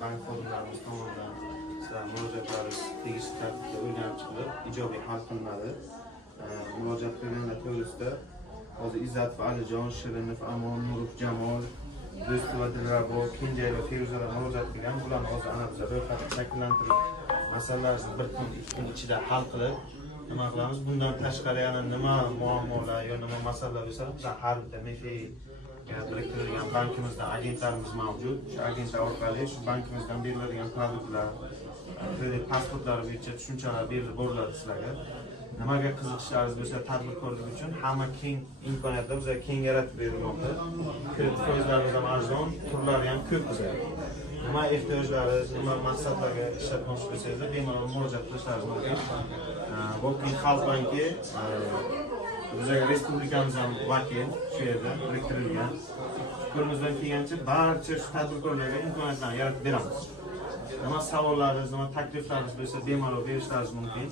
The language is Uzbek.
bank xodimlarimiz tomonidan sizlar murojaatlaringiz tegishli tartibda o'rganib chiqilib, ijobiy hal qilinadi. Murojaat qilganlar to'g'risida hozir Izzatov Alijon, Shirinov Amon, Nurov Jamol, Do'stova Dilrabo, Kenjay va Feruzalar murojaat qilgan. Bularni hozir ana biz ro'yxatni shakllantirib, masalalarni bir kun, ikki kun ichida hal qilib, nima qilamiz? Bundan tashqari yana nima muammolar yo nima masalalar bo'lsa, bizlar har bitta MFI biriktirilgan bankimizdan agentlarimiz mavjud. Shu agentlar orqali shu bankimizdan beriladigan produktlar, kredit pasportlari bo'yicha tushunchalar berib boriladi sizlarga. Nimaga qiziqishlaringiz bo'lsa, tadbirkorlik uchun hamma keng imkoniyatlar bizga keng yaratib berilmoqda. Kredit foizlarimiz ham arzon, turlari ham ko'p bizga. Nima ehtiyojlaringiz, nima maqsadlarga ishlatmoqchi bo'lsangiz, bemalol murojaat qilishlaringiz mumkin. Vokin Xalq banki bizga respublikamiz ham vakil shu yerda biriktirilgan. Qo'limizdan kelgancha barcha shu tadbirkorlarga imkoniyatlarni yaratib beramiz. Nima savollaringiz, nima takliflaringiz bo'lsa, bemalol berishlaringiz mumkin.